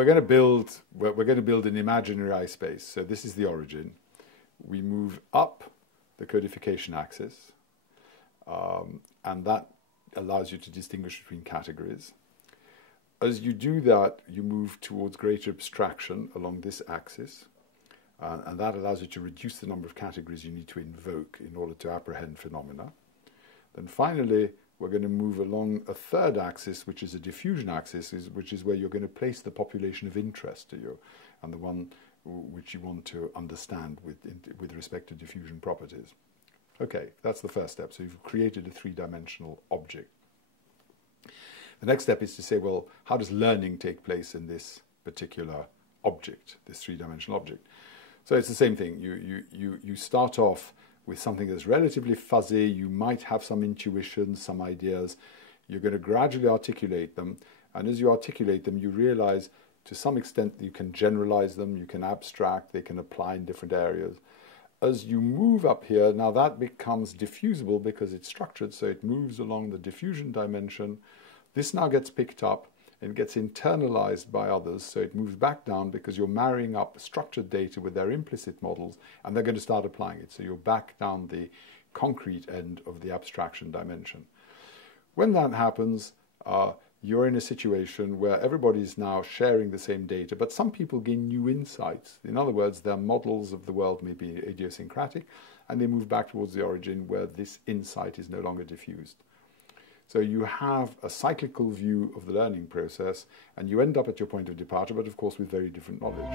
we're going to build an imaginary ice space. So this is the origin. We move up the codification axis, and that allows you to distinguish between categories. As you do that, you move towards greater abstraction along this axis, and that allows you to reduce the number of categories you need to invoke in order to apprehend phenomena. Then finally, we're going to move along a third axis, which is a diffusion axis, which is where you're going to place the population of interest to you, and the one which you want to understand with respect to diffusion properties. Okay, that's the first step. So you've created a three-dimensional object. The next step is to say, well, how does learning take place in this particular object, this three-dimensional object? So it's the same thing. You start off with something that's relatively fuzzy. You might have some intuition, some ideas. You're going to gradually articulate them. And as you articulate them, you realize to some extent that you can generalize them, you can abstract, they can apply in different areas. As you move up here, now that becomes diffusible because it's structured, so it moves along the diffusion dimension. This now gets picked up and gets internalized by others, so it moves back down because you're marrying up structured data with their implicit models, and they're going to start applying it. So you're back down the concrete end of the abstraction dimension. When that happens, you're in a situation where everybody's now sharing the same data, but some people gain new insights. In other words, their models of the world may be idiosyncratic, and they move back towards the origin where this insight is no longer diffused. So you have a cyclical view of the learning process, and you end up at your point of departure, but of course with very different knowledge.